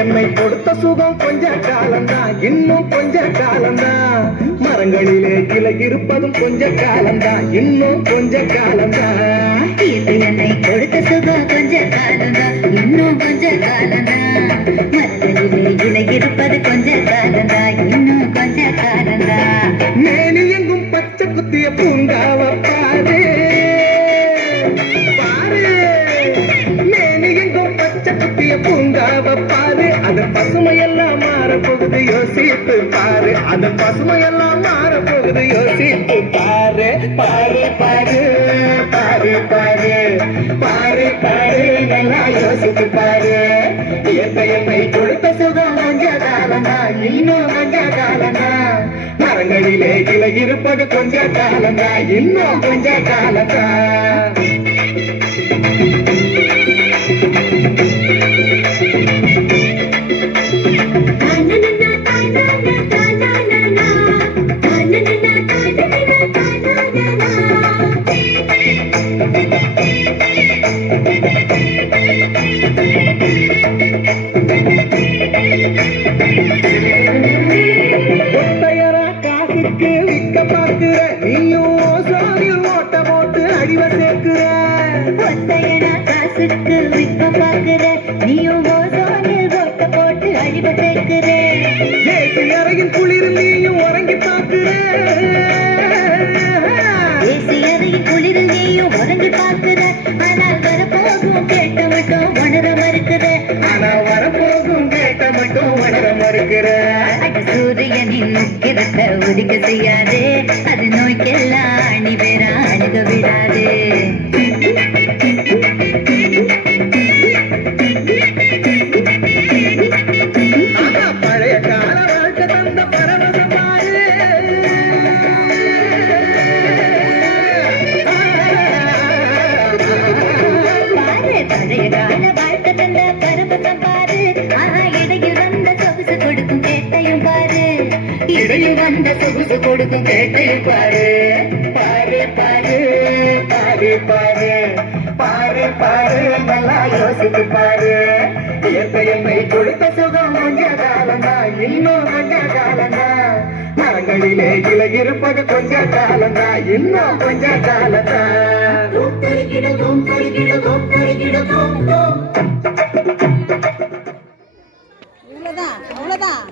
என்னை கொடுத்த சுகம் கொஞ்ச காலம்தான், இன்னும் கொஞ்ச காலம்தான். மரங்களிலே கிளை இருப்பதும் கொஞ்ச காலம்தான், இன்னும் கொஞ்ச காலம்தான். என்னை கொடுத்த சுகம் கொஞ்ச காலம்தான், இன்னும் கொஞ்ச காலம்தான். மரங்களிலே கிளை இருப்பது கொஞ்ச காலம்தான், இன்னும் கொஞ்ச காலம்தான். மேனி எங்கும் பச்சை குத்திய பூங்காவ பாரு பாரு, மேனி எங்கும் பச்சை குத்திய பூங்காவ பாரு. அதன் பசுமையெல்லாம் மாறப்போகுது யோசித்து பாரு, அதன் பசுமையெல்லாம் மாறப்போகுது யோசித்து பாரு. பாரு பாரு பாரு பாரு பாரு பாரு, நல்லா யோசித்து பாரு. என்னை கொடுத்த சுகம் கொஞ்ச காலம்னா, இன்னும் கொஞ்ச காலம்னா. மரங்களிலே கிளை இருப்பது கொஞ்ச காலம்னா, இன்னும் கொஞ்ச காலம்னா. காசுக்கு விற்க பார்க்கிற நீயும் சோறில் ஓட்ட போட்டு அடிவ சேர்க்கிற. ஒத்தையனா காசுக்கு விற்க பார்க்கிற நீயும் சோறில் ஓட்ட போட்டு அடிவ சேர்க்கிற. ஏசி அறையின் குளிரில் நீயும் உறங்கி பார்க்கிற. ஏசி அறையின் குளிரில் நீயும் உறங்கி பார்க்கிற. ஆனால் வரப்போகும் கேட்ட மட்டும் உணர மறுக்கிற. ஆனால் வரப்போகும் கேட்ட மட்டும் உணர மறுக்கிற. சூரியனின் முக்கிரத்தை உதிக்க செய்யாதே, அது நோய்க்கெல்லாம் அணி பெற அணுக விடாதே. பழைய கால வாழ்க்கை தந்த பரவசம் பாரு. பழைய கால வாழ்க்கை தந்த பரவசம் பாரு. இடையில் வந்த சொகுசு கொடுக்கும் கேட்டையும் பாரு. இடையில் வந்த சொகுசு கொடுக்கும் கேட்டையும் பாரு. பாரு பாரு பாரு பாரு பாரு பாரு, நல்லா யோசித்து பாரு. என்னை கொடுத்த சுகம் கொஞ்ச காலம்னா, இன்னும் கொஞ்ச காலம்னா. மரங்களிலே கிளை இருப்பது கொஞ்ச காலம்னா, இன்னும் கொஞ்ச காலம்னா. அவ்வளவுதான் அவ்வளவுதான்.